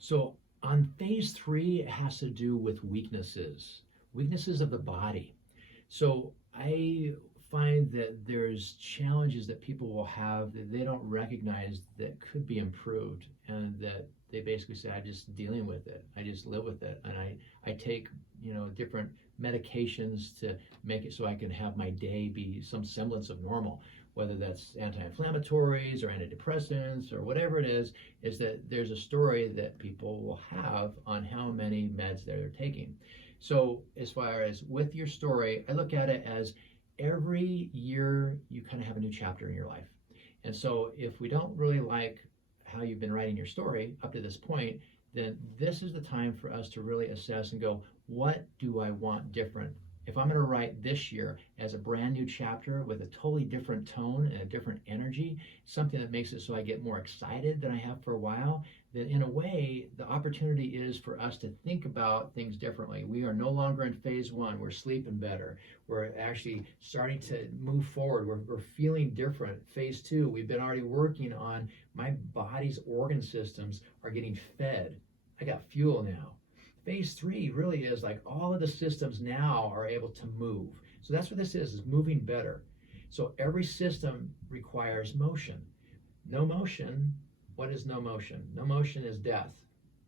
So on phase three, it has to do with weaknesses of the body. So I find that there's challenges that people will have that they don't recognize that could be improved, and that they basically say, "I'm just dealing with it. I just live with it, and I take different medications to make it so I can have my day be some semblance of normal." Whether that's anti-inflammatories or antidepressants or whatever it is that there's a story that people will have on how many meds they're taking. So as far as with your story, I look at it as every year you kind of have a new chapter in your life. And so if we don't really like how you've been writing your story up to this point, then this is the time for us to really assess and go, what do I want different? If I'm going to write this year as a brand new chapter with a totally different tone and a different energy, something that makes it so I get more excited than I have for a while, then in a way, the opportunity is for us to think about things differently. We are no longer in phase one. We're sleeping better. We're actually starting to move forward. We're feeling different. Phase two, we've been already working on my body's organ systems are getting fed. I got fuel now. Phase three really is like all of the systems now are able to move. So that's what this is moving better. So every system requires motion. No motion, what is no motion? No motion is death.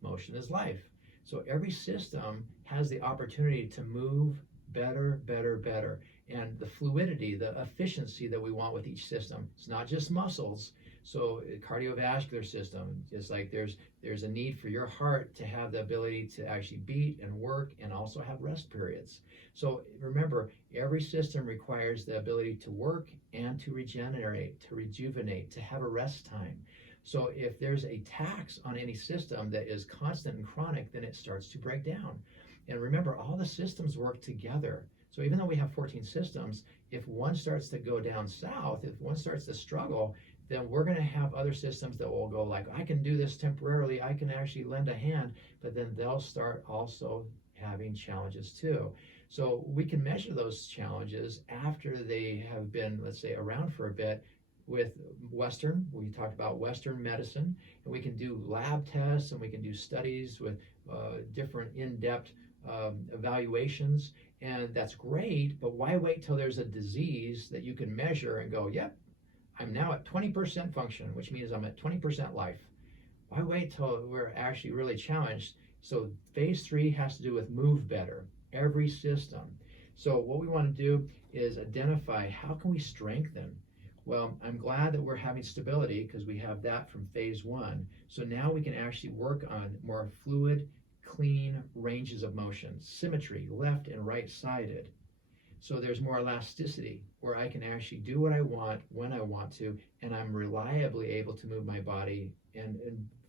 Motion is life. So every system has the opportunity to move better, better, better. And the fluidity, the efficiency that we want with each system. It's not just muscles. So cardiovascular system, just like there's a need for your heart to have the ability to actually beat and work and also have rest periods. So remember, every system requires the ability to work and to regenerate, to rejuvenate, to have a rest time. So if there's a tax on any system that is constant and chronic, then it starts to break down. And remember, all the systems work together. So even though we have 14 systems, if one starts to go down south, if one starts to struggle, then we're going to have other systems that will go like, I can do this temporarily, I can actually lend a hand, but then they'll start also having challenges too. So we can measure those challenges after they have been, let's say, around for a bit with we talked about Western medicine, and we can do lab tests and we can do studies with different in-depth evaluations, and that's great, but why wait till there's a disease that you can measure and go, yep, I'm now at 20% function, which means I'm at 20% life. Why wait till we're actually really challenged? So phase three has to do with move better, every system. So what we want to do is identify how can we strengthen. Well, I'm glad that we're having stability because we have that from phase one. So now we can actually work on more fluid, clean ranges of motion, symmetry, left and right sided. So there's more elasticity where I can actually do what I want when I want to, and I'm reliably able to move my body and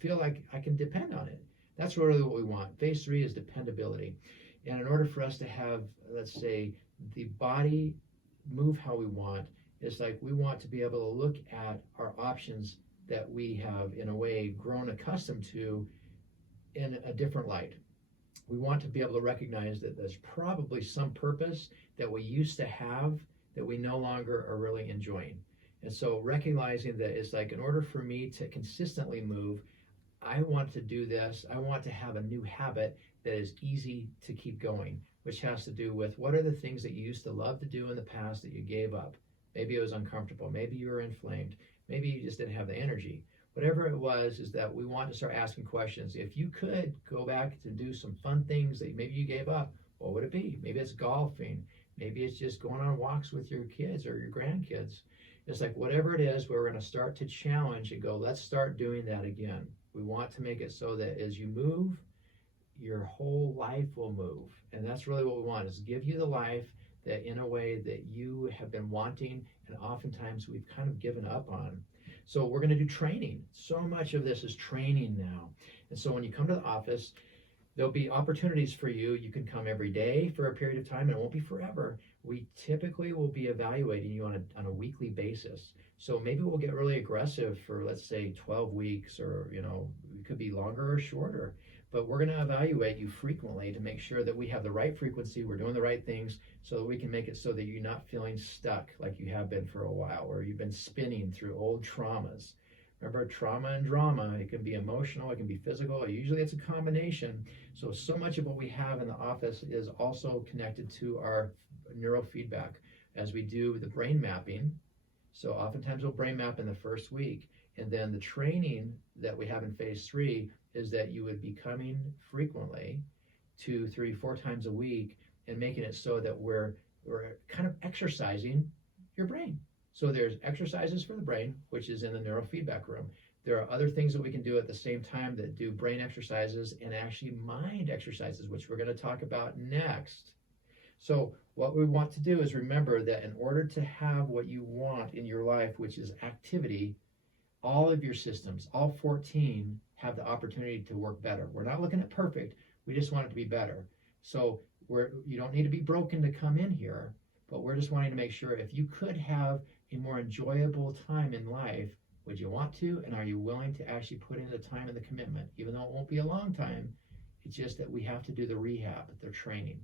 feel like I can depend on it. That's really what we want. Phase three is dependability. And in order for us to have, let's say, the body move how we want, it's like we want to be able to look at our options that we have, in a way, grown accustomed to in a different light. We want to be able to recognize that there's probably some purpose that we used to have that we no longer are really enjoying. And so recognizing that it's like, in order for me to consistently move, I want to do this. I want to have a new habit that is easy to keep going, which has to do with what are the things that you used to love to do in the past that you gave up. Maybe it was uncomfortable. Maybe you were inflamed. Maybe you just didn't have the energy. Whatever it was, is that we want to start asking questions. If you could go back to do some fun things that maybe you gave up, what would it be? Maybe it's golfing. Maybe it's just going on walks with your kids or your grandkids. It's like whatever it is, we're going to start to challenge and go, let's start doing that again. We want to make it so that as you move, your whole life will move. And that's really what we want, is give you the life that in a way that you have been wanting and oftentimes we've kind of given up on. So we're going to do training. So much of this is training now. And so when you come to the office, there'll be opportunities for you. You can come every day for a period of time, and it won't be forever. We typically will be evaluating you on a weekly basis. So maybe we'll get really aggressive for, let's say, 12 weeks, or it could be longer or shorter. But we're going to evaluate you frequently to make sure that we have the right frequency, we're doing the right things, so that we can make it so that you're not feeling stuck like you have been for a while, or you've been spinning through old traumas, Remember, trauma and drama, it can be emotional, it can be physical. Usually it's a combination. So much of what we have in the office is also connected to our neurofeedback as we do the brain mapping. So oftentimes we'll brain map in the first week. And then the training that we have in phase 3 is that you would be coming frequently, 2, 3, 4 times a week, and making it so that we're kind of exercising your brain. So there's exercises for the brain, which is in the neurofeedback room. There are other things that we can do at the same time that do brain exercises and actually mind exercises, which we're going to talk about next. So what we want to do is remember that in order to have what you want in your life, which is activity, all of your systems, all 14, have the opportunity to work better. We're not looking at perfect. We just want it to be better. So you don't need to be broken to come in here, but we're just wanting to make sure if you could have a more enjoyable time in life, would you want to, and are you willing to actually put in the time and the commitment, even though it won't be a long time? It's just that we have to do the rehab, the training.